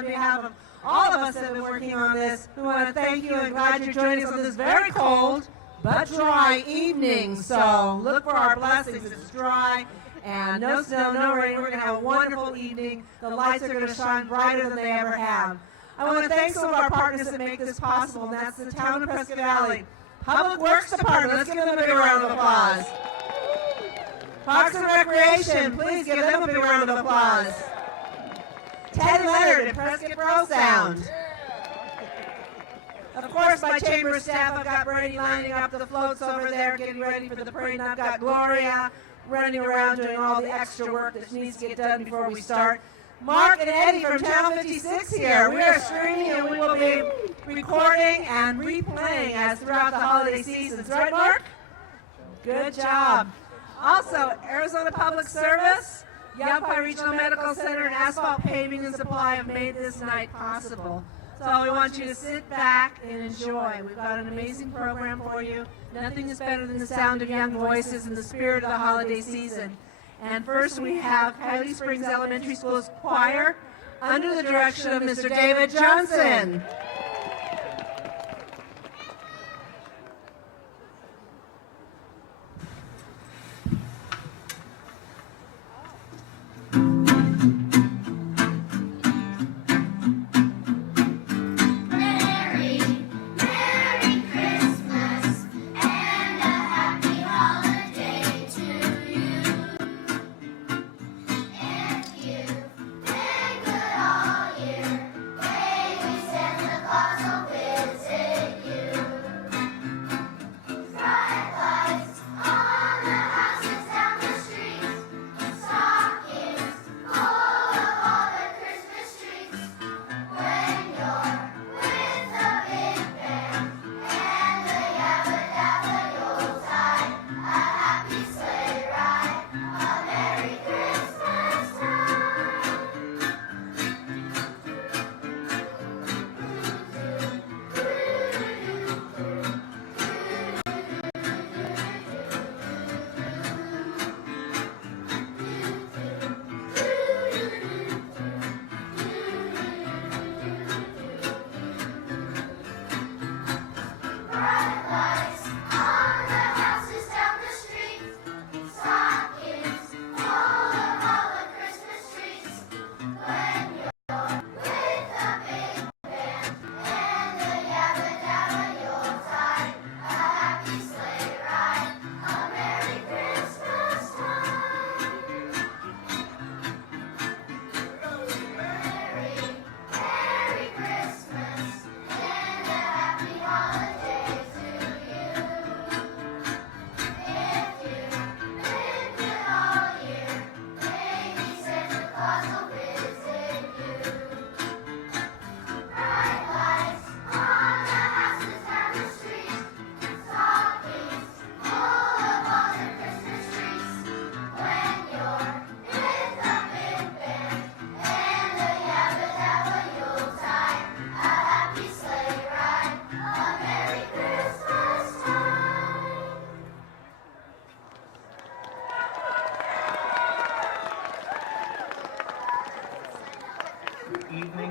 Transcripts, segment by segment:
on behalf of all of us that have been working on this, we want to thank you and glad you're joining us on this very cold but dry evening. So look for our blessings. It's dry and no snow, no rain. We're going to have a wonderful evening. The lights are going to shine brighter than they ever have. I want to thank some of our partners that make this possible, and that's the Town of Prescott Valley Public Works Department. Let's give them a big round of applause. Parks and Recreation, please give them a big round of applause. Ted Leonard and Prescott Pro Sound. Of course, my chamber staff, I've got Brady lining up the floats over there, getting ready for the parade, and I've got Gloria running around doing all the extra work that needs to get done before we start. Mark and Eddie from Channel 56 here. We are streaming and we will be recording and replaying as throughout the holiday seasons. Right, Mark? Good job. Also, Arizona Public Service, Yavapai Regional Medical Center, and Asphalt Paving and Supply have made this night possible. So we want you to sit back and enjoy. We've got an amazing program for you. Nothing is better than the sound of young voices and the spirit of the holiday season. And first we have Coyote Springs Elementary School's choir under the direction of Mr. David Johnson.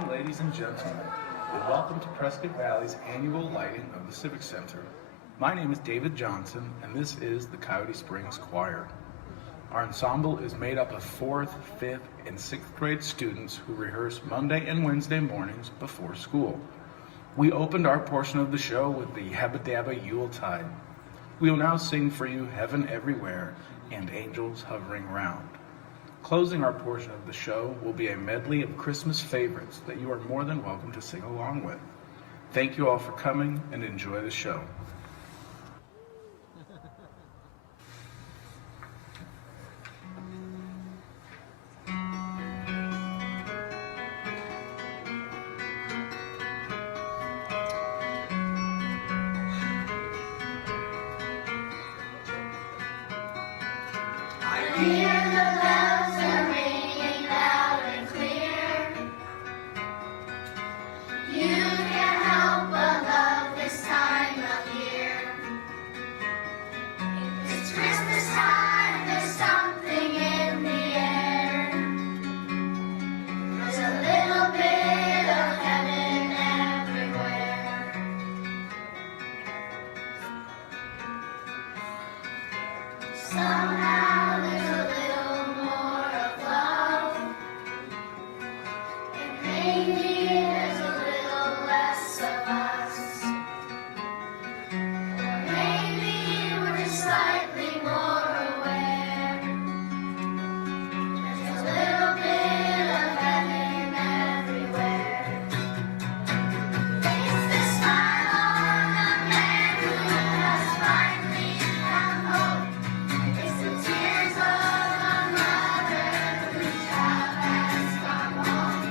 Ladies and gentlemen, and welcome to Prescott Valley's annual lighting of the Civic Center. My name is David Johnson, and this is the Coyote Springs Choir. Our ensemble is made up of 4th, 5th, and 6th grade students who rehearse Monday and Wednesday mornings before school. We opened our portion of the show with the Yabba Dabba Yuletide. We will now sing for you Heaven Everywhere and Angels Hovering Round. Closing our portion of the show will be a medley of Christmas favorites that you are more than welcome to sing along with. Thank you all for coming and enjoy the show. I hear the bells are ringing loud and clear. You can't help but love this time of year. It's Christmas time, there's something in the air. There's a little bit maybe there's a little less of us. Or maybe we're just slightly more aware. There's a little bit of heaven everywhere. It's the smile on a man who has finally found hope. It's the tears of a mother whose child has come home.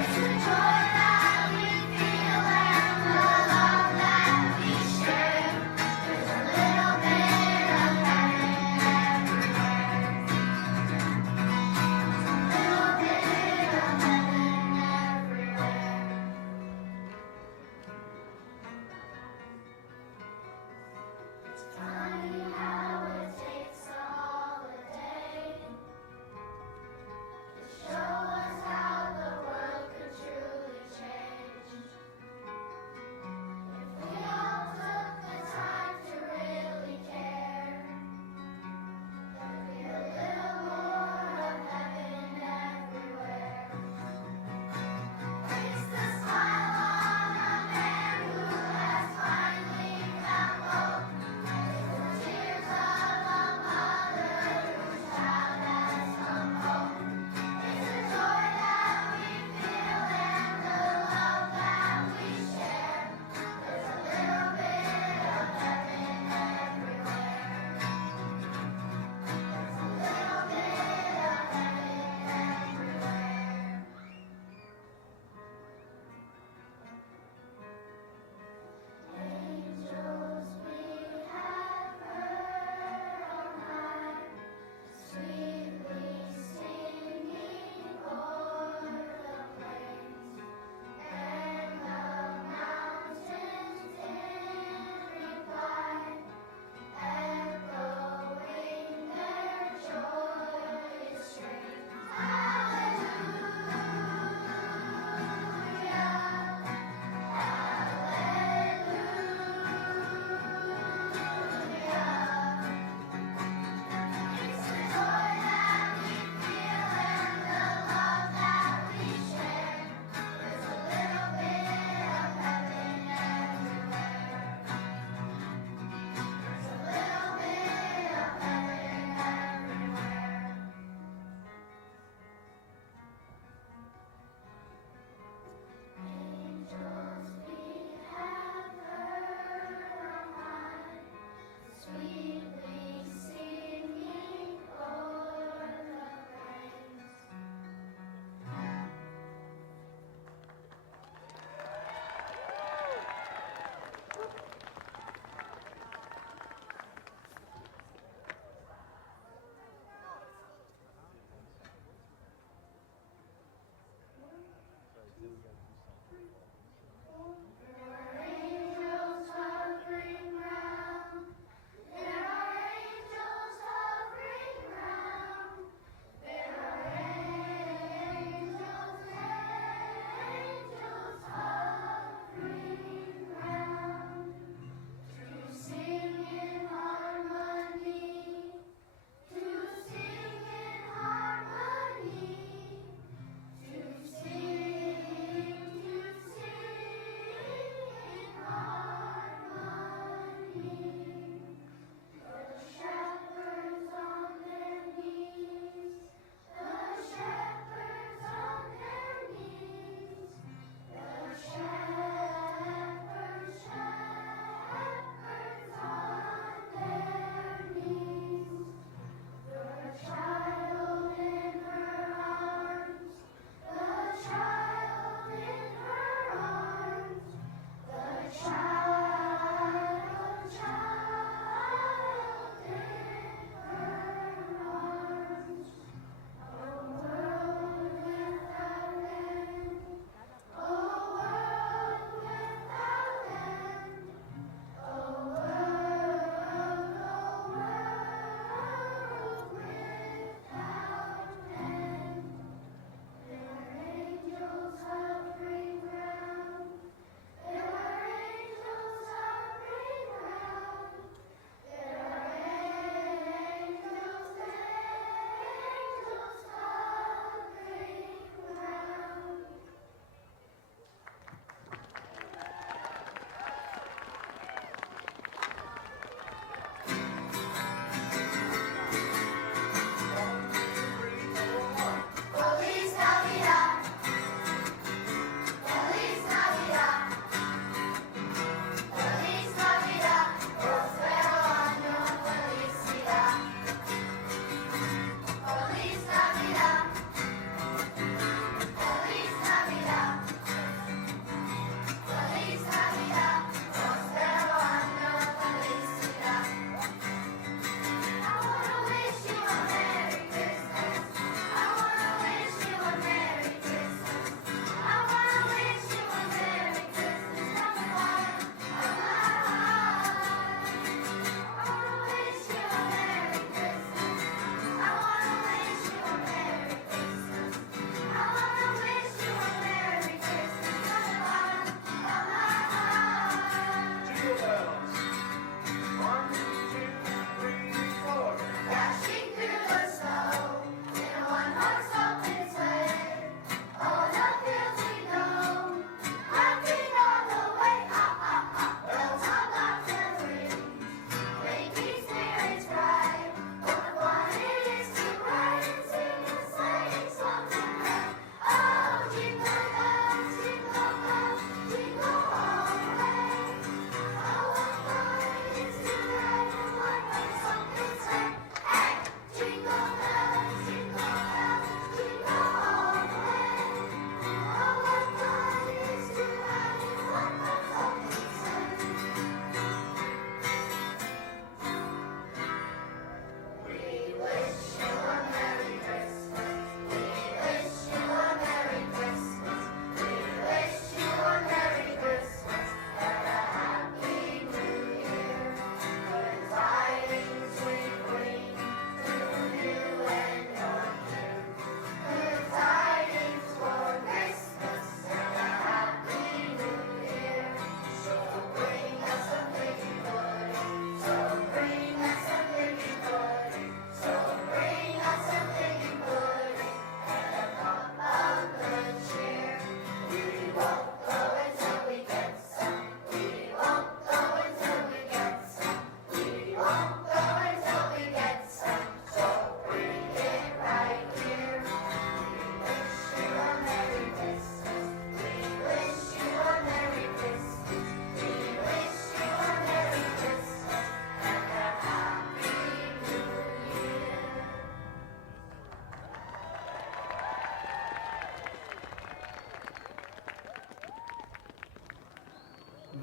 It's the joy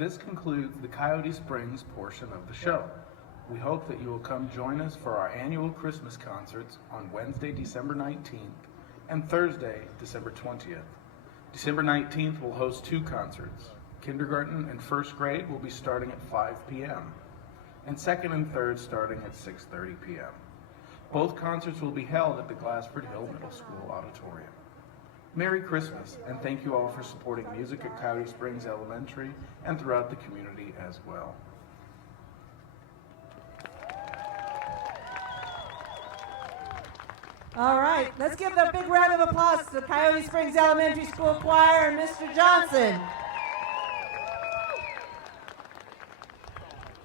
this concludes the Coyote Springs portion of the show. We hope that you will come join us for our annual Christmas concerts on Wednesday, December 19th and Thursday, December 20th. December 19th will host 2 concerts. Kindergarten and first grade will be starting at 5 p.m. and second and third starting at 6:30 p.m. Both concerts will be held at the Glassford Hill Middle School auditorium. Merry Christmas, and thank you all for supporting music at Coyote Springs Elementary and throughout the community as well. All right, let's give a big round of applause to the Coyote Springs Elementary School Choir and Mr. Johnson.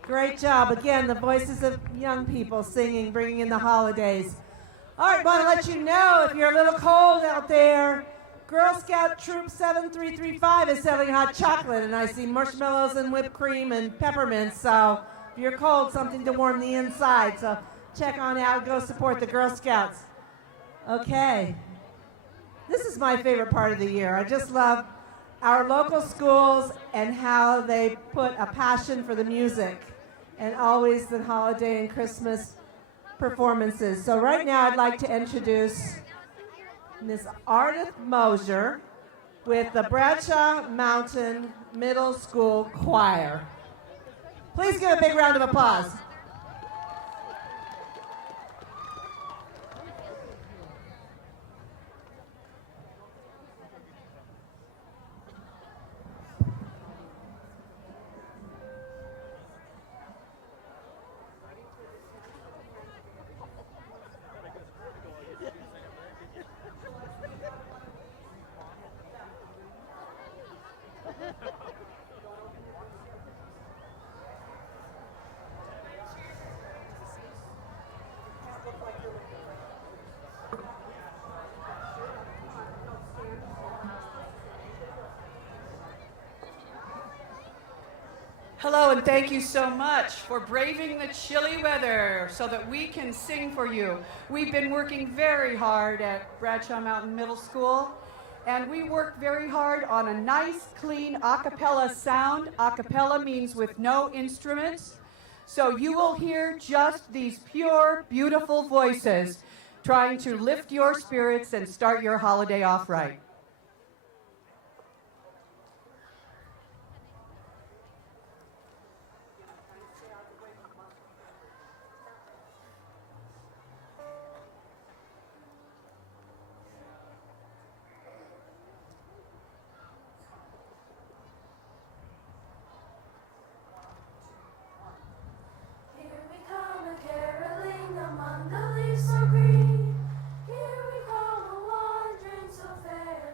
Great job. Again, the voices of young people singing, bringing in the holidays. All right, want to let you know, if you're a little cold out there, Girl Scout Troop 7335 is selling hot chocolate, and I see marshmallows and whipped cream and peppermints, so if you're cold, something to warm the inside. So check on out, go support the Girl Scouts. Okay. This is my favorite part of the year. I just love our local schools and how they put a passion for the music and always the holiday and Christmas performances. So right now I'd like to introduce Miss Ardith Mosier with the Bradshaw Mountain Middle School Choir. Please give a big round of applause. Hello, and thank you so much for braving the chilly weather so that we can sing for you. We've been working very hard at Bradshaw Mountain Middle School, and we work very hard on a nice, clean a cappella sound. A cappella means with no instruments. So you will hear just these pure, beautiful voices trying to lift your spirits and start your holiday off right. Here we come a-caroling among the leaves so green. Here we come a-wandering so fair.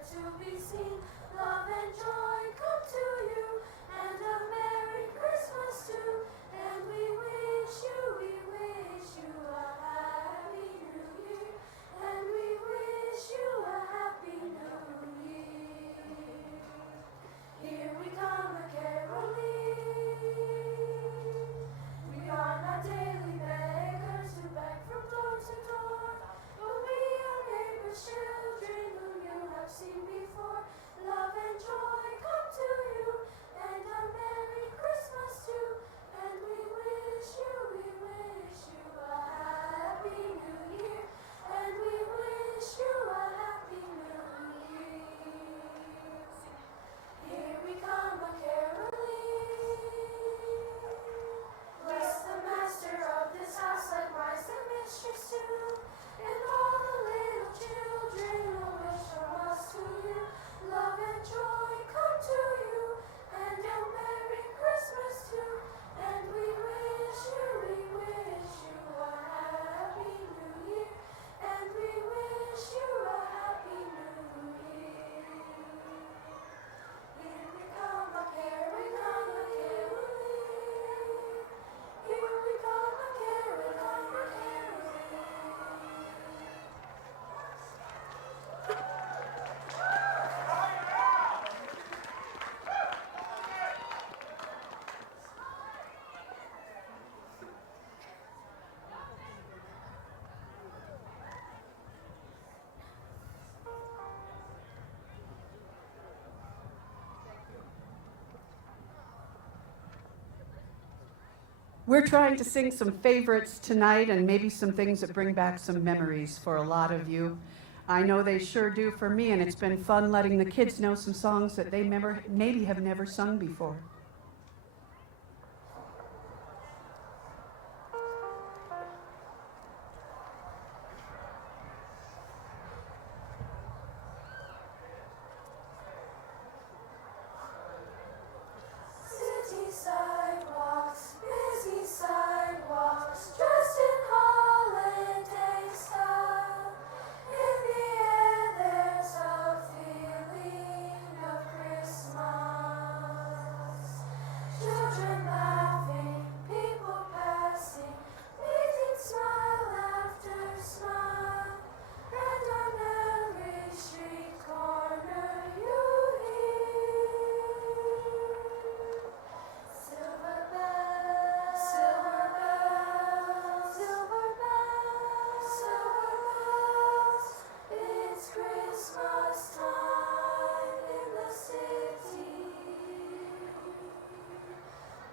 We're trying to sing some favorites tonight and maybe some things that bring back some memories for a lot of you. I know they sure do for me, and it's been fun letting the kids know some songs that they maybe have never sung before. City sidewalks, busy sidewalks, dressed in holiday style. In the air there's a feeling of Christmas. Children laughing, people passing, meeting smile after smile. And on every street corner you hear silver bells, silver bells, silver bells, silver bells. It's Christmas time in the city.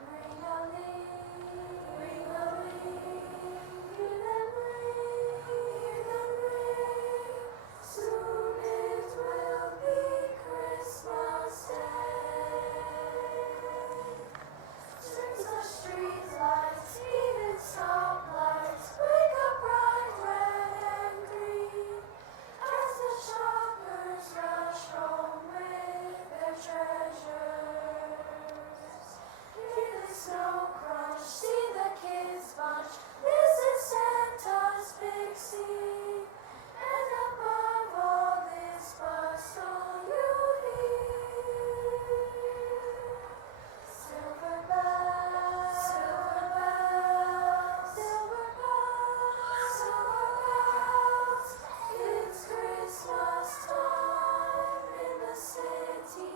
Ring-a-ling, ring-a-ling, hear them ring, hear them ring. Soon it will be Christmas Day. Strings of street lights, even stoplights, wake up bright red and green. As the shoppers rush home with their treasures. Hear the snow crunch, see the kids bunch, listen Santa's big scene. And above all this bustle you hear silver bells, silver bells, silver bells, silver bells. It's Christmas time in the city.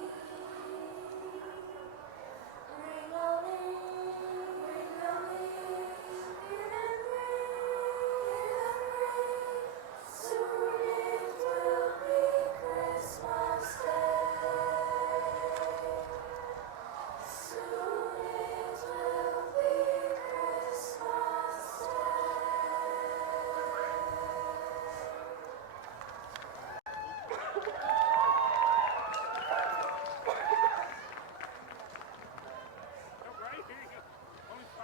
Ring-a-ling, ring-a-ling, hear them ring. Soon it will be Christmas Day. Soon it will be Christmas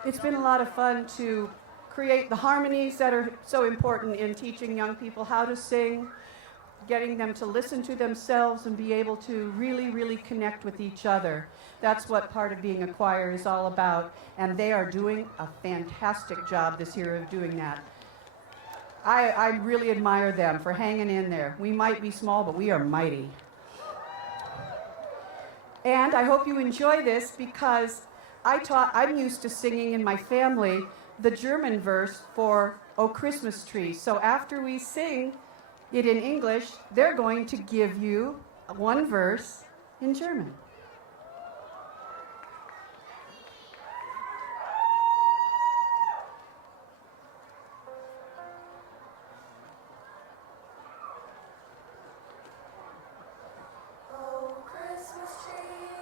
It's been a lot of fun to create the harmonies that are so important in teaching young people how to sing, getting them to listen to themselves and be able to really, really connect with each other. That's what part of being a choir is all about, and they are doing a fantastic job this year of doing that. I really admire them for hanging in there. We might be small, but we are mighty. And I hope you enjoy this because I'm used to singing in my family the German verse for O Christmas Tree. So after we sing it in English, they're going to give you one verse in German.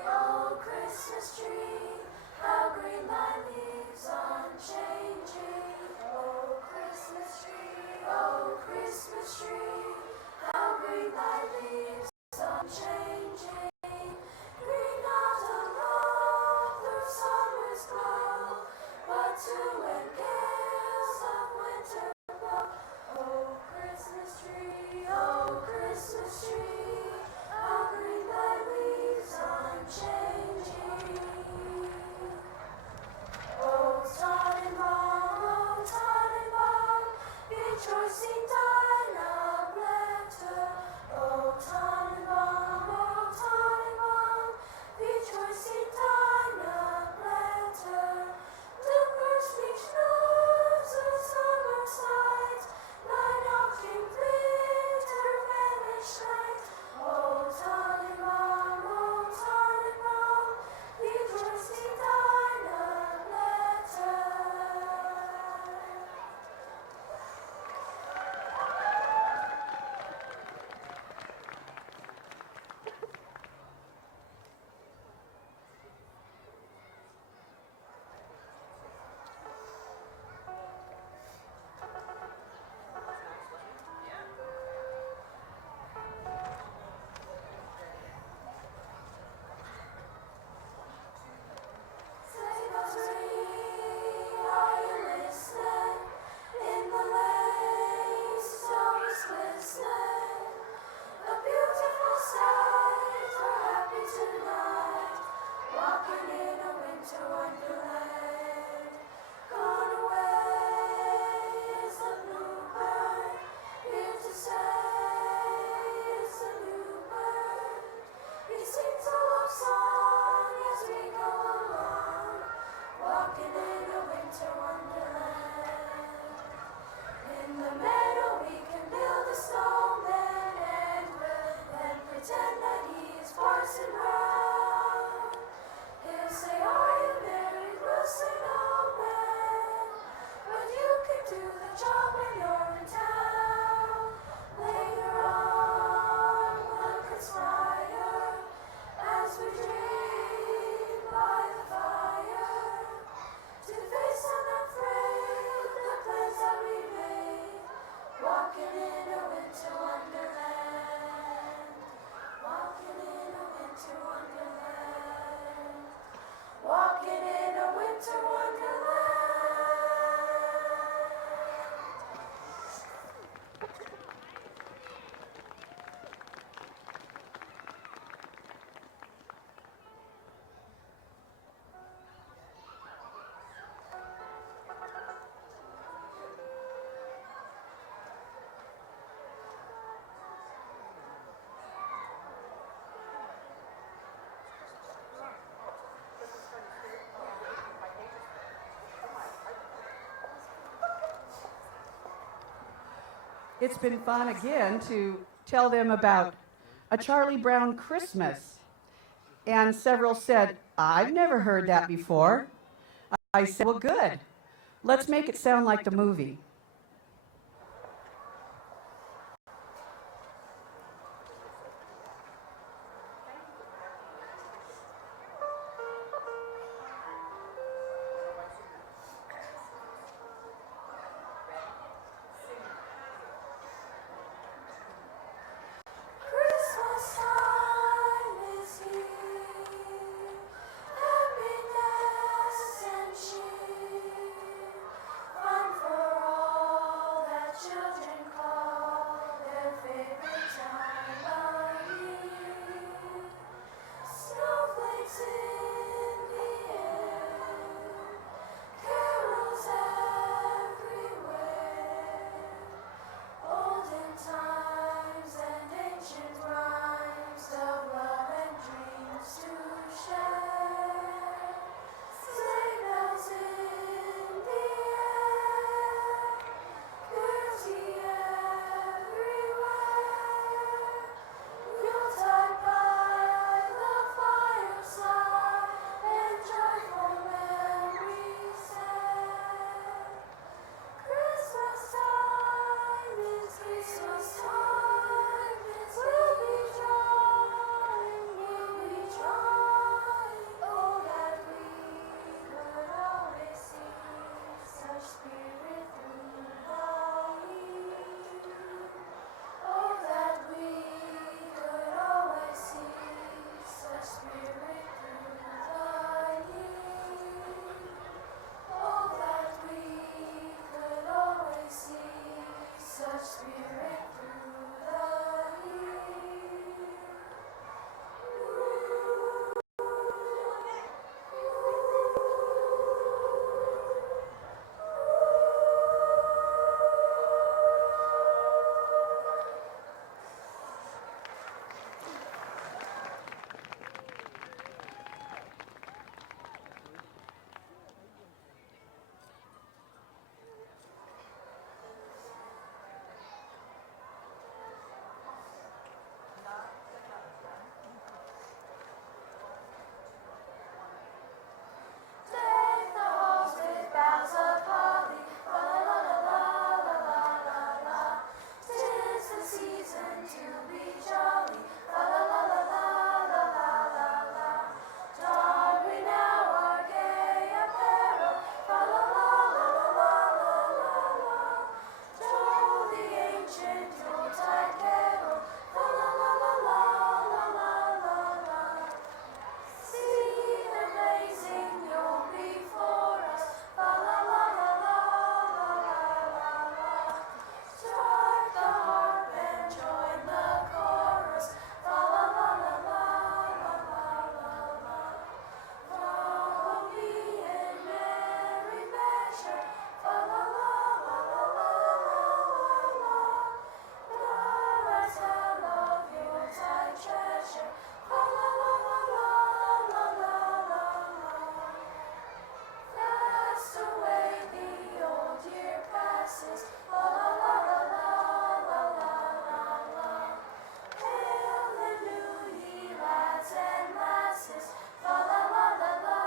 Oh Christmas tree, how green thy leaves unchanging. Oh Christmas tree, how green thy leaves unchanging. it's been fun again to tell them about a Charlie Brown Christmas. And several said, I've never heard that before. I said, well, good. Let's make it sound like the movie. Christmas time is here, happiness and cheer, fun for all that children call their favorite time of year. Snowflakes in the air, carols everywhere. Olden times and ancient rhymes of love and dreams to share. Sleigh bells in the air, beauty everywhere. Yuletide by the fireside and joyful memories share. Christmas time is Christmas time. We'll be trying. Oh, that we could always see such spirit through the year. Oh, that we could always see such spirit through the year. Oh, that we could always see such spirit through the year. Deck the halls with boughs of holly, la la la la la la la la. 'Tis the season to be jolly, la la la la la la la la la. Don we now our gay apparel, la la la la la la la la. Toll the ancient Yuletide carol, la la la la la la la la la. See the blazing Yule before us, la la la la la la la la. Strike the harp and join the chorus, la la la la la la la la. Follow me in merry measure, la la la la la la la la. Now let's tell of Yuletide treasure, la la la la la la la la la. Fast away the old year passes, la la la la la la la la la. Hail the new ye lads and lasses, la la la la la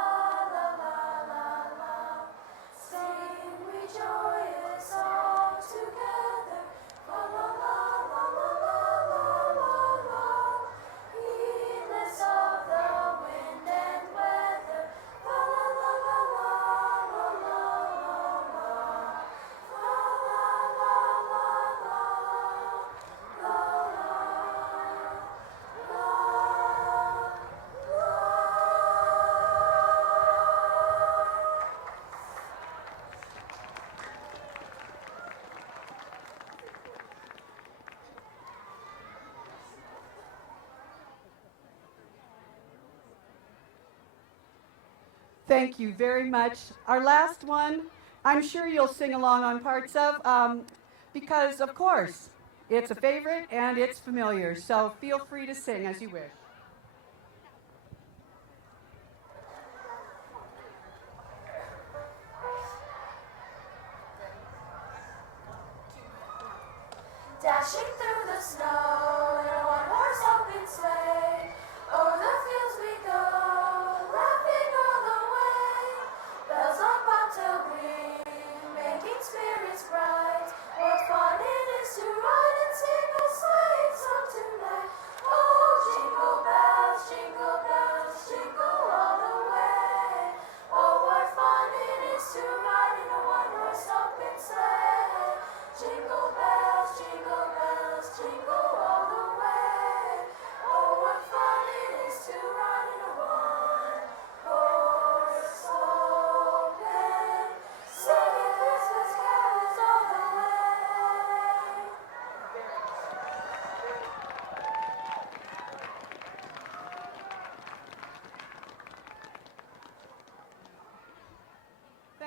la la la la. Sing we joyous all together, la la la la la la la la la. Heedless of the wind and weather, la la la la la la la la la. La la la la la la Thank you very much. Our last one, I'm sure you'll sing along on parts of, because of course, it's a favorite and it's familiar. So feel free to sing as you wish.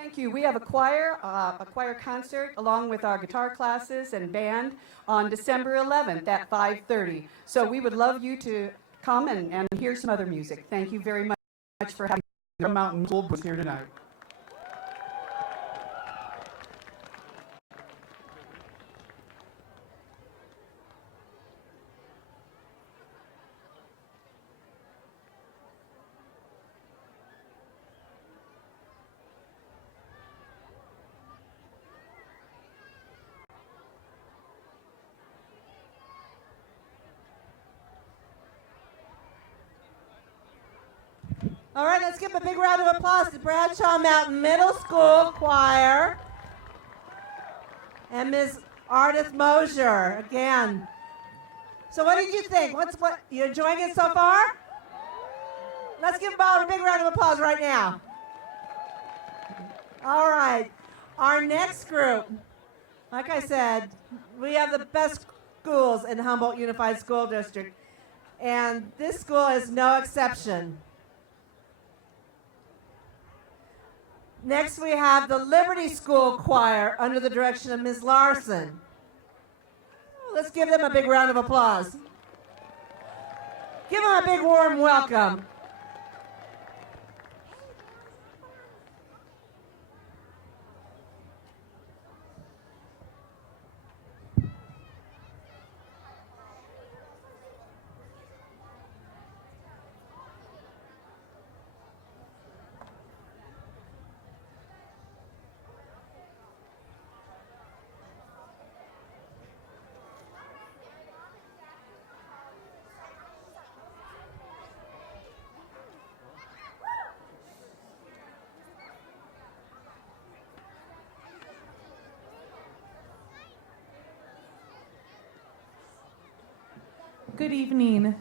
Thank you. We have a choir concert along with our guitar classes and band on December 11th at 5:30. So we would love you to come and hear some other music. Thank you very much for having The Mountain School Bus here tonight. All right, let's give a big round of applause to Bradshaw Mountain Middle School Choir and Ms. Ardith Mosier again. So what did you think? You enjoying it so far? Let's give them all a big round of applause right now. All right, our next group, like I said, we have the best schools in Humboldt Unified School District, and this school is no exception. Next, we have the Liberty School Choir under the direction of Ms. Larson. Let's give them a big round of applause. Give them a big warm welcome. Good evening.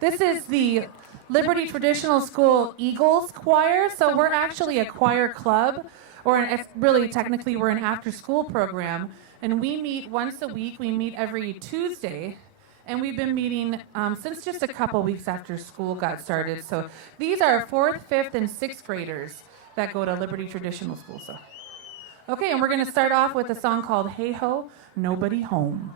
This is the Liberty Traditional School Eagles Choir. So we're actually a choir club, really technically we're an after-school program, and we meet once a week. We meet every Tuesday, and we've been meeting since just a couple weeks after school got started. So these are 4th, 5th, and 6th graders that go to Liberty Traditional School. So, okay, and we're going to start off with a song called Hey Ho, Nobody Home.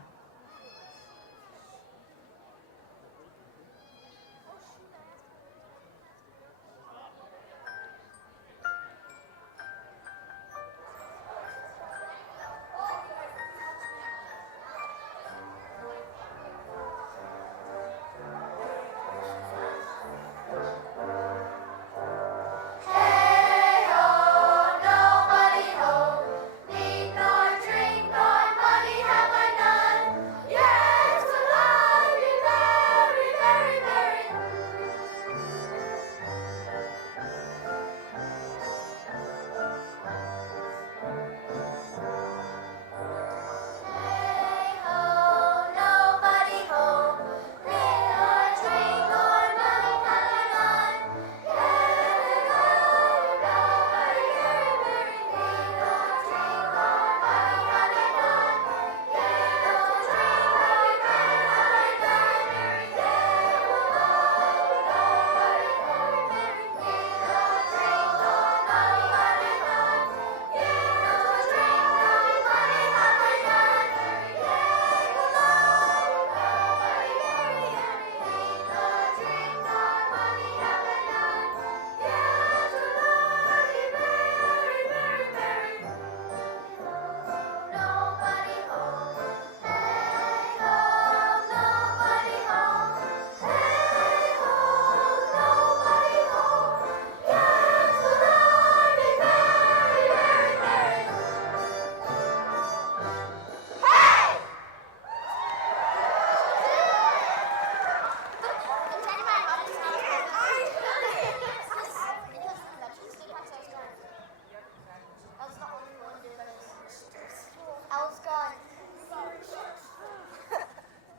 Hey ho, nobody home, need nor drink nor money have I none. Yet will I be very, very, very. Hey ho, nobody home, need nor drink nor money have I none. Yet will I be very, very, very. Need nor drink nor money have I none. Yet nor drink nor money have I none. Yet will I be very, very, very. Need nor drink nor money have I none. Yet nor drink nor money have I none. Yet will I be very, very, very. Need nor drink nor money have I none. Yet will I be very, very, very. Nobody home. Hey ho, nobody home. Hey ho, nobody home. Yet will I be very, very, very. Hey!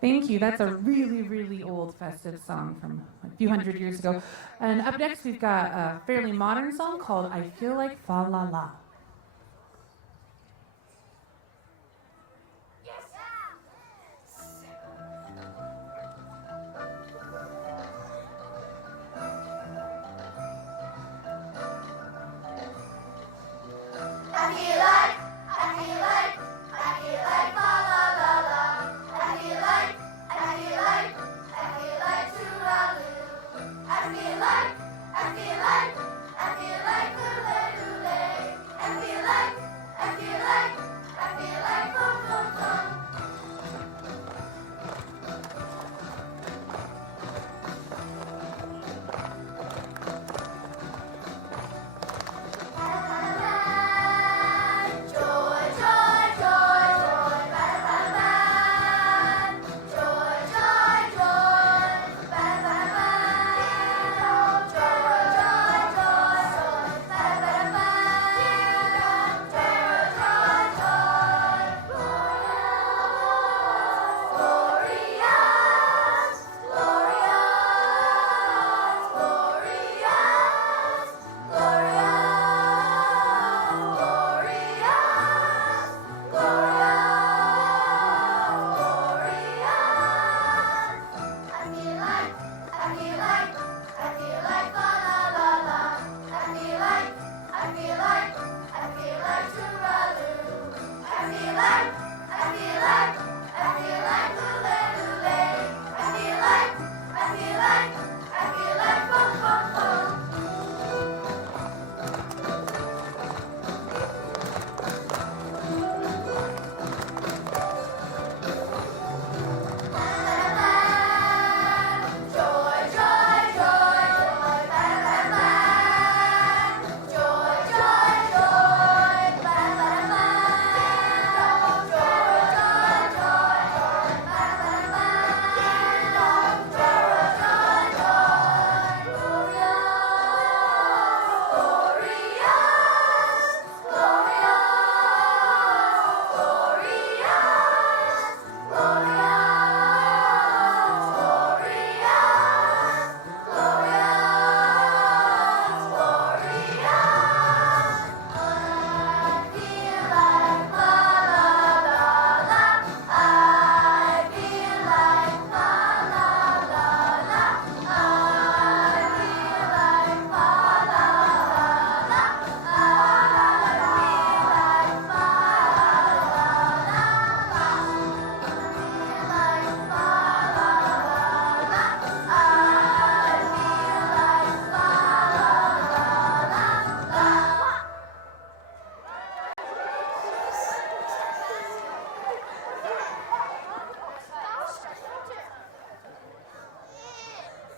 Thank you. That's a really, really old festive song from a few hundred years ago. And up next, we've got a fairly modern song called I Feel Like Fa La La.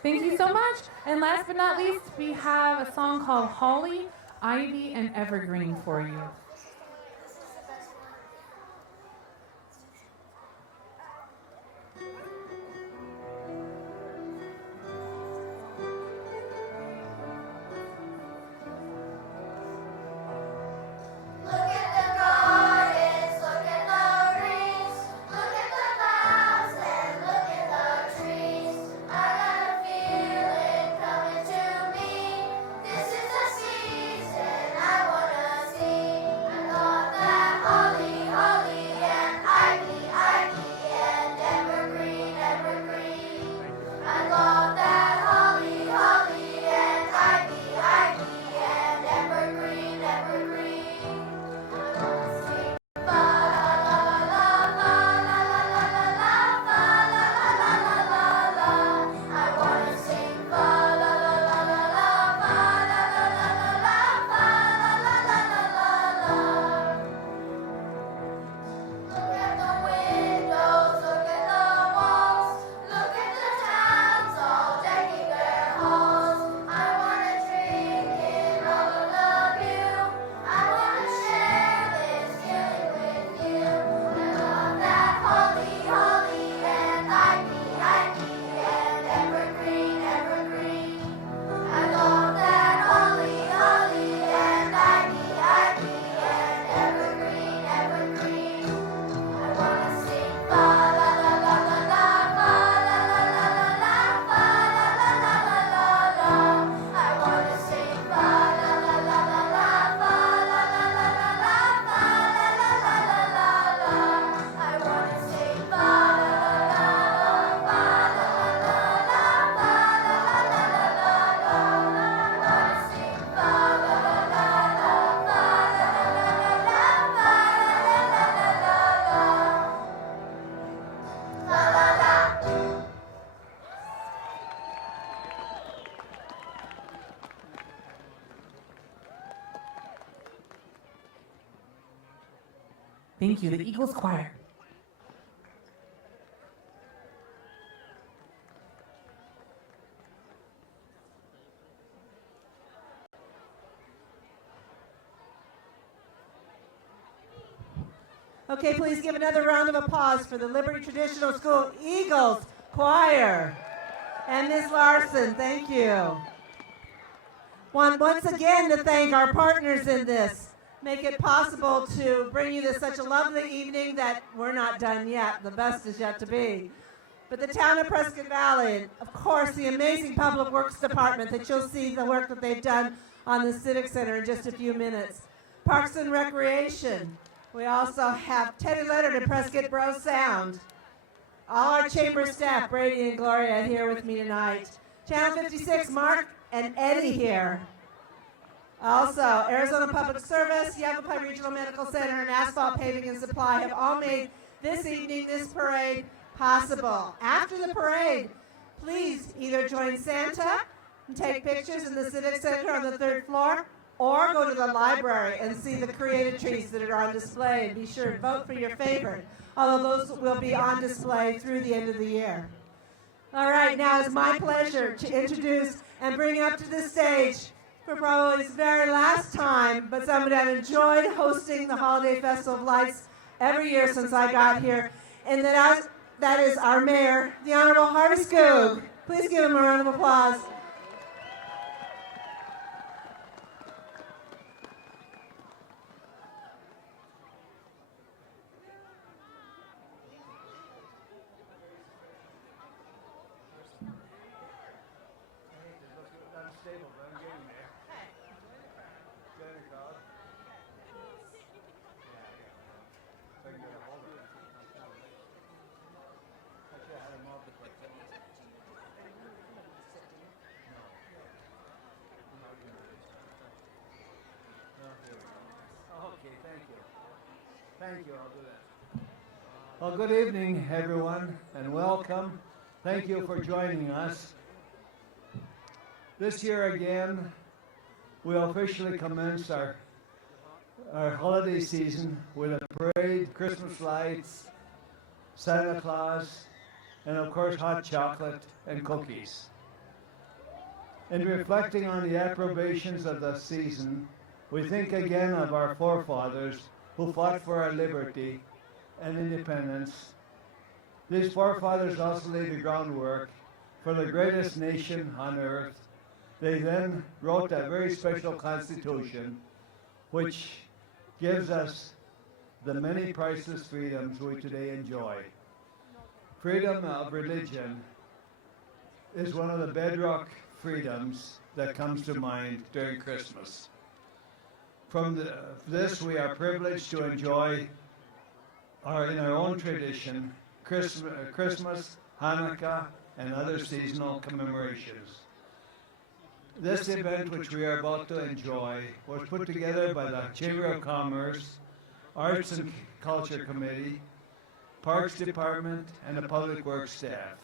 Thank you so much. And last but not least, we have a song called Holly, Ivy, and Evergreen for you. Look at the gardens, look at the reeds, look at the clouds and look at the trees. I got a feeling coming to me. This is the season I wanna see. Thank you, the Eagles Choir. Okay, please give another round of applause for the Liberty Traditional School Eagles Choir. And Ms. Larson, thank you. Want once again to thank our partners in this. Make it possible to bring you to such a lovely evening that we're not done yet. The best is yet to be. But the town of Prescott Valley, and of course the amazing Public Works Department that you'll see the work that they've done on the Civic Center in just a few minutes. Parks and Recreation. We also have Teddy Leonard and Prescott Bro Sound. All our chamber staff, Brady and Gloria, here with me tonight. Channel 56, Mark and Eddie here. Also, Arizona Public Service, Yavapai Regional Medical Center, and Asphalt Paving and Supply have all made this evening, this parade, possible. After the parade, please either join Santa and take pictures in the Civic Center on the 3rd floor, or go to the library and see the creative trees that are on display, and be sure to vote for your favorite, although those will be on display through the end of the year. All right, now it's my pleasure to introduce and bring up to the stage for probably his very last time, but somebody I've enjoyed hosting the Holiday Festival of Lights every year since I got here, and that is our mayor, the Honorable Harvey Skoog. Please give him a round of applause. Thank you, I'll do that. Well, good evening, everyone, and welcome. Thank you for joining us. This year again, we officially commence our holiday season with a parade, Christmas lights, Santa Claus, and of course hot chocolate and cookies. In reflecting on the approbations of the season, we think again of our forefathers who fought for our liberty and independence. These forefathers also laid the groundwork for the greatest nation on earth. They then wrote that very special Constitution, which gives us the many priceless freedoms we today enjoy. Freedom of religion is one of the bedrock freedoms that comes to mind during Christmas. From this, we are privileged to enjoy in our own tradition, Christmas, Hanukkah, and other seasonal commemorations. This event, which we are about to enjoy, was put together by the Chamber of Commerce, Arts and Culture Committee, Parks Department, and the Public Works staff.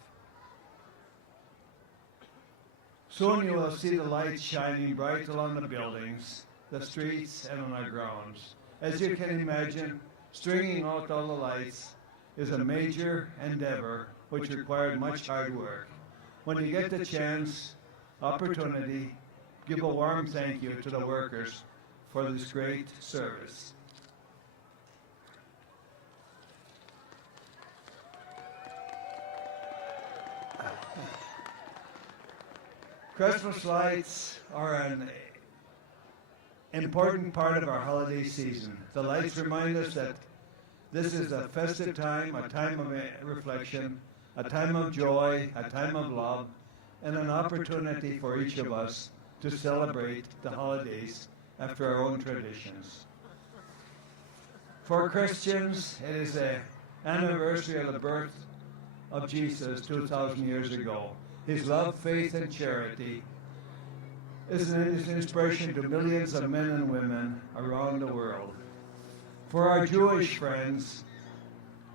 Soon you will see the lights shining bright along the buildings, the streets, and on our grounds. As you can imagine, stringing out all the lights is a major endeavor which required much hard work. When you get the chance, opportunity, give a warm thank you to the workers for this great service. Christmas lights are an important part of our holiday season. The lights remind us that this is a festive time, a time of reflection, a time of joy, a time of love, and an opportunity for each of us to celebrate the holidays after our own traditions. For Christians, it is the anniversary of the birth of Jesus 2,000 years ago. His love, faith, and charity is an inspiration to millions of men and women around the world. For our Jewish friends,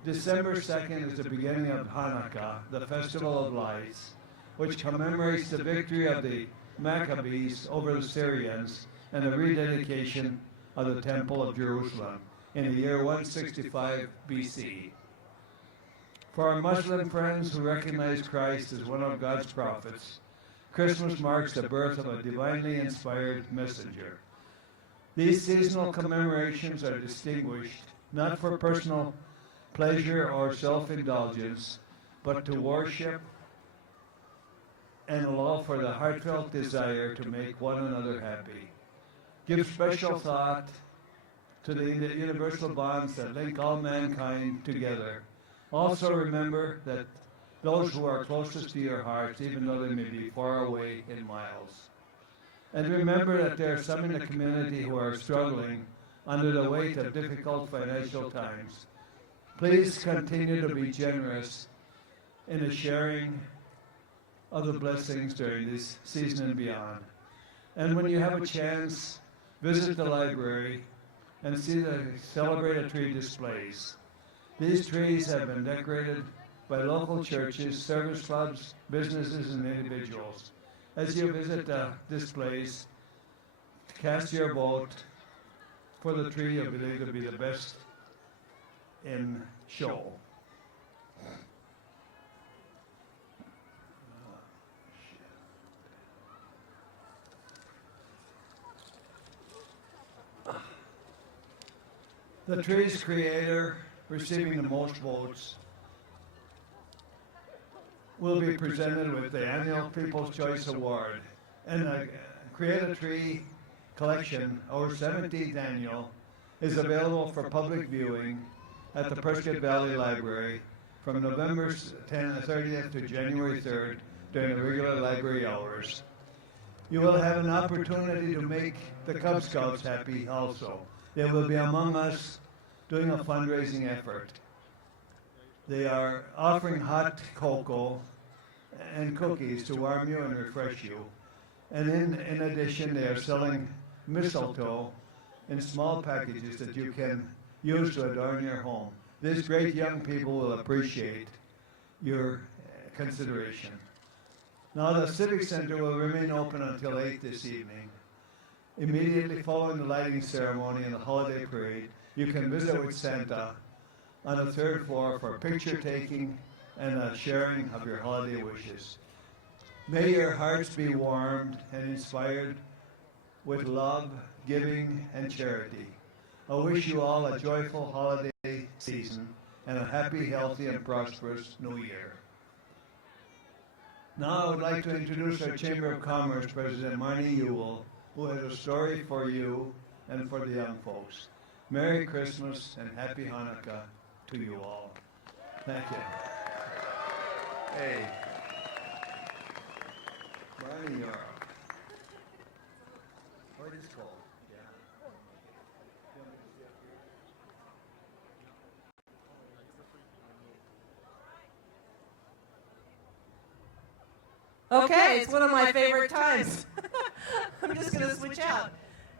December 2nd is the beginning of Hanukkah, the Festival of Lights, which commemorates the victory of the Maccabees over the Syrians and the rededication of the Temple of Jerusalem. in the year 165 BC. For our Muslim friends who recognize Christ as one of God's prophets, Christmas marks the birth of a divinely inspired messenger. These seasonal commemorations are distinguished not for personal pleasure or self-indulgence, but to worship and allow for the heartfelt desire to make one another happy. Give special thought to the universal bonds that link all mankind together. Also remember that those who are closest to your hearts, even though they may be far away in miles. And remember that there are some in the community who are struggling under the weight of difficult financial times. Please continue to be generous in the sharing of the blessings during this season and beyond. And when you have a chance, visit the library and see the celebratory displays. These trees have been decorated by local churches, service clubs, businesses, and individuals. As you visit the displays, cast your vote for the tree you believe to be the best in show. The tree's creator, receiving the most votes, will be presented with the annual People's Choice Award. And the Create a Tree collection, our 17th annual, is available for public viewing at the Prescott Valley Library from November 30th to January 3rd during the regular library hours. You will have an opportunity to make the Cub Scouts happy also. They will be among us doing a fundraising effort. They are offering hot cocoa and cookies to warm you and refresh you. And in addition, they are selling mistletoe in small packages that you can use to adorn your home. These great young people will appreciate your consideration. Now, the Civic Center will remain open until 8 this evening. Immediately following the lighting ceremony and the holiday parade, you can visit with Santa on the 3rd floor for picture taking and a sharing of your holiday wishes. May your hearts be warmed and inspired with love, giving, and charity. I wish you all a joyful holiday season and a happy, healthy, and prosperous New Year. Now I would like to introduce our Chamber of Commerce President Marnie Ewell, who has a story for you and for the young folks. Merry Christmas and Happy Hanukkah to you all. Thank you. Hey. Marnie, you're up. Oh, it is cold. Okay, it's one of my favorite times. I'm just going to switch out.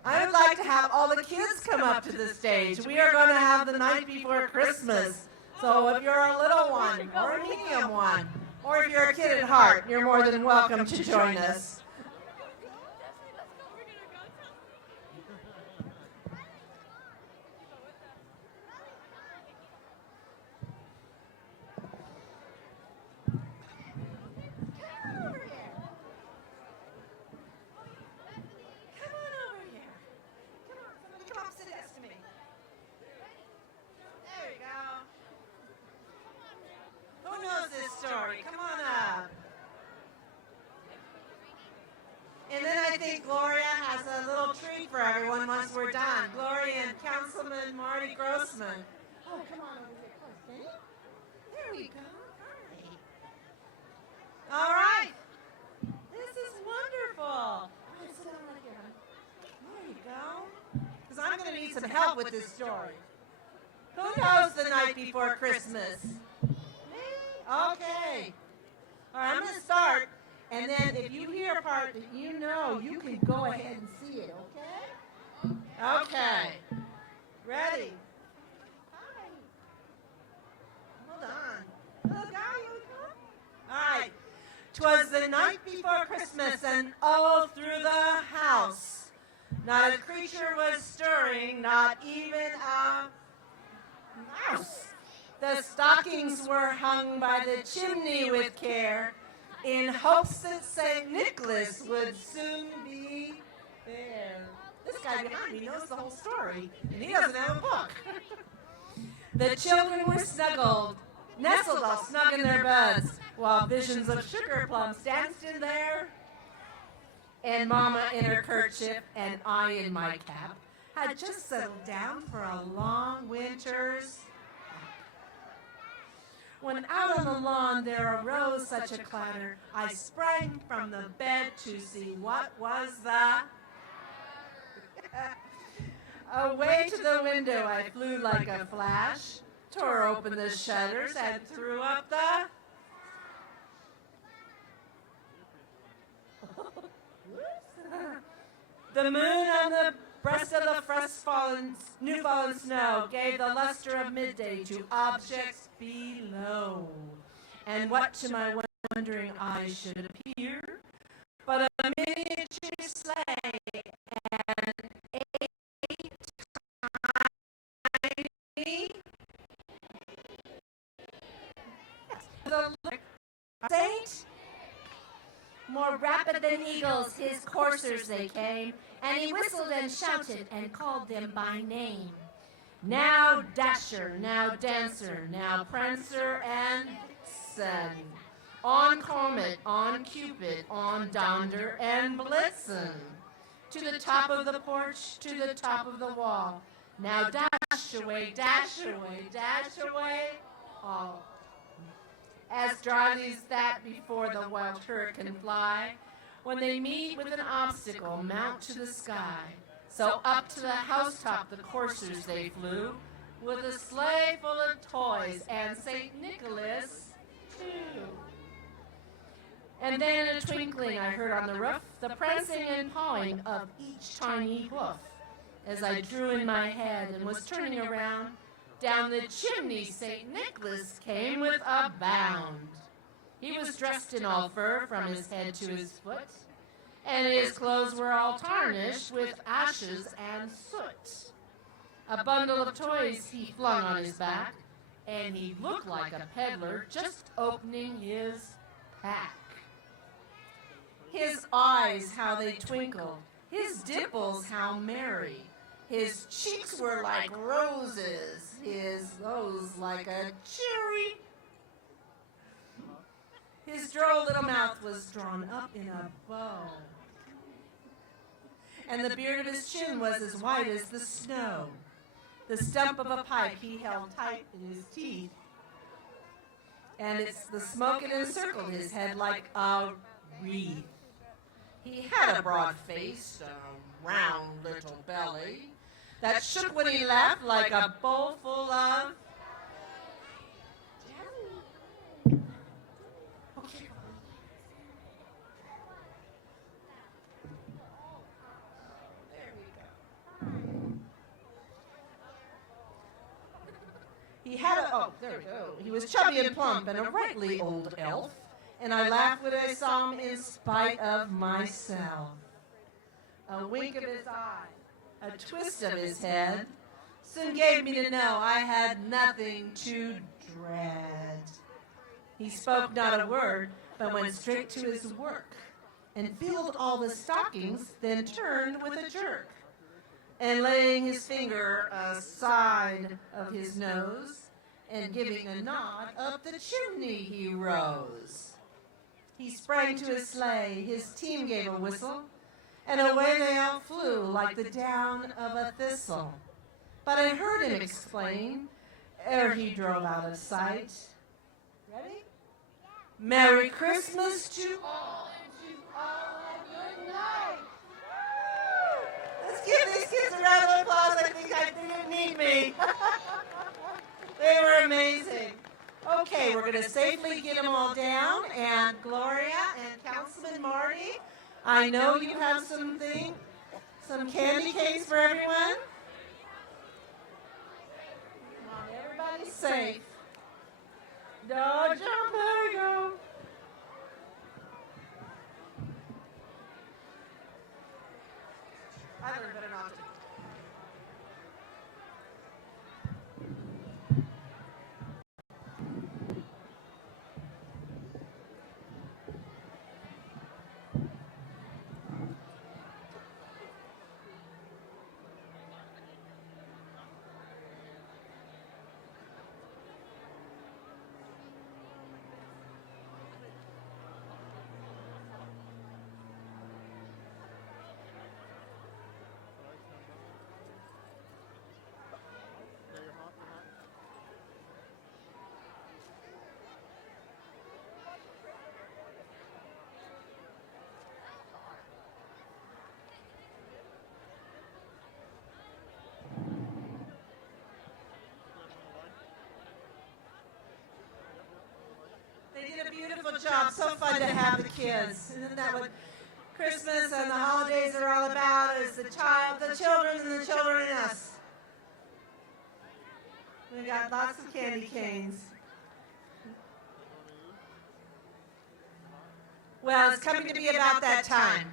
I would like to have all the kids come up to the stage. We are going to have the night before Christmas. So if you're a little one or a medium one, or if you're a kid at heart, you're more than welcome to join us. Come on up. And then I think Gloria has a little treat for everyone once we're done. Gloria and Councilman Marty Grossman. Oh, come on over here close, okay? There we go. All right. This is wonderful. All right, sit down right here, huh? There you go. Because I'm going to need some help with this story. Who knows the night before Christmas? Okay. All right, I'm going to start, and then if you hear a part that you know, you can go ahead and see it, okay? Okay. Ready? Hi. Hold on. Little guy, you come? All right. 'Twas the night before Christmas, and all through the house, not a creature was stirring, not even a mouse. The stockings were hung by the chimney with care, in hopes that St. Nicholas would soon be there. This guy behind me knows the whole story, and he doesn't have a book. The children were snuggled, nestled all snug in their beds, while visions of sugar plums danced in there. And Mama in her kerchief and I in my cap had just settled down for a long winter's nap. When out on the lawn there arose such a clatter, I sprang from the bed to see what was the... Away to the window I flew like a flash, tore open the shutters and threw up the... The moon on the breast of the new fallen snow gave the luster of midday to objects below. And what to my wondering eyes should appear but a miniature sleigh and 8 tiny Saint. More rapid than eagles, his coursers they came, and he whistled and shouted and called them by name. Now Dasher, now Dancer, now Prancer and Vixen. On Comet, on Cupid, on Donder and Blitzen. To the top of the porch, to the top of the wall. Now dash away, dash away, dash away, all. As dryly's that before the wild hurricane fly, when they meet with an obstacle, mount to the sky. So up to the housetop the coursers they flew, with a sleigh full of toys and St. Nicholas too. And then in a twinkling I heard on the roof the prancing and pawing of each tiny hoof. As I drew in my head and was turning around, down the chimney St. Nicholas came with a bound. He was dressed in all fur from his head to his foot, and his clothes were all tarnished with ashes and soot. A bundle of toys he flung on his back, and he looked like a peddler just opening his pack. His eyes, how they twinkled, his dimples, how merry. His cheeks were like roses, his nose like a cherry. His droll little mouth was drawn up in a bow, and the beard of his chin was as white as the snow. The stump of a pipe he held tight in his teeth, and the smoke it encircled his head like a wreath. He had a broad face, a round little belly, that shook when he laughed like a bowl full of jelly. Okay. There we go. He was chubby and plump and a rightly old elf, and I laughed when I saw him in spite of myself. A wink of his eye, a twist of his head, soon gave me to know I had nothing to dread. He spoke not a word, but went straight to his work, and filled all the stockings, then turned with a jerk, and laying his finger aside of his nose, and giving a nod, up the chimney he rose. He sprang to his sleigh, his team gave a whistle, and away they all flew like the down of a thistle. But I heard him explain, ere he drove out of sight. Ready? Merry Christmas to all, and to all a good night. Let's give these kids a round of applause. I think they didn't need me. They were amazing. Okay, we're going to safely get them all down, and Gloria and Councilman Marty, I know you have some candy canes for everyone. Come on, everybody's safe. No, jump, there we go. I learned better not to. beautiful job. So fun to have the kids. Isn't that what Christmas and the holidays are all about? Is the children, and the children in us. We got lots of candy canes. Well, it's coming to be about that time.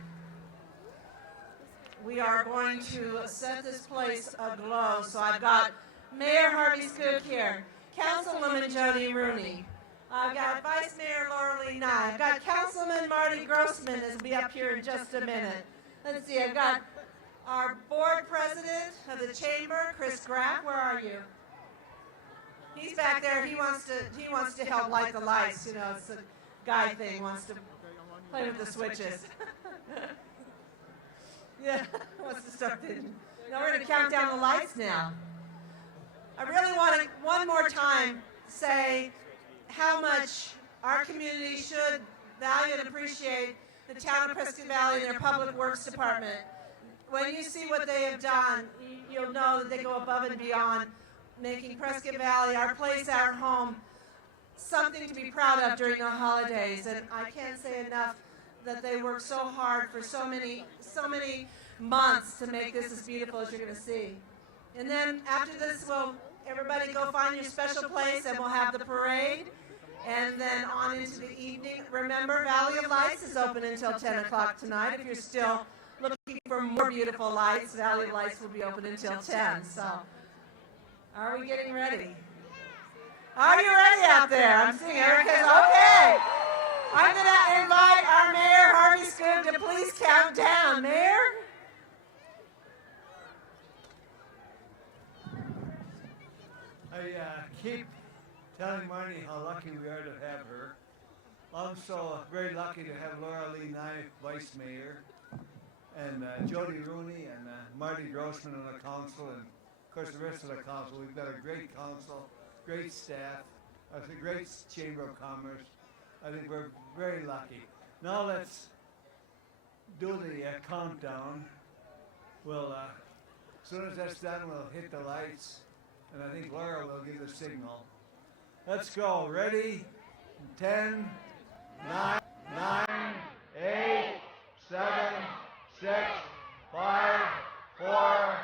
We are going to set this place aglow. So I've got Mayor Harvey Skoog here, Councilwoman Jody Rooney. I've got Vice Mayor Laura Lee Nye. I've got Councilman Marty Grossman as be up here in just a minute. Let's see, I've got our board president of the chamber, Chris Graff. Where are you? He's back there. He wants to help light the lights. You know, it's a guy thing. Wants to play with the switches. Yeah, wants to start thinking. Now we're going to count down the lights now. I really want to, one more time, say how much our community should value and appreciate the town of Prescott Valley and their Public Works Department. When you see what they have done, you'll know that they go above and beyond, making Prescott Valley, our place, our home, something to be proud of during the holidays. And I can't say enough that they work so hard for so many months to make this as beautiful as you're going to see. And then after this, everybody go find your special place, and we'll have the parade. And then on into the evening. Remember, Valley of Lights is open until 10 o'clock tonight. If you're still looking for more beautiful lights, Valley of Lights will be open until 10. So, are we getting ready? Are you ready out there? I'm seeing Erica's okay. I'm going to invite our Mayor, Harvey Skoog, to please count down. Mayor? I keep telling Marnie how lucky we are to have her. I'm so very lucky to have Laura Lee Nye, Vice Mayor, and Jody Rooney and Marty Grossman on the council, and of course the rest of the council. We've got a great council, great staff, a great Chamber of Commerce. I think we're very lucky. Now let's do the countdown. We'll, as soon as that's done, we'll hit the lights, and I think Laura will give the signal. Let's go. Ready? 10, 9, 8, 7, 6, 5, 4,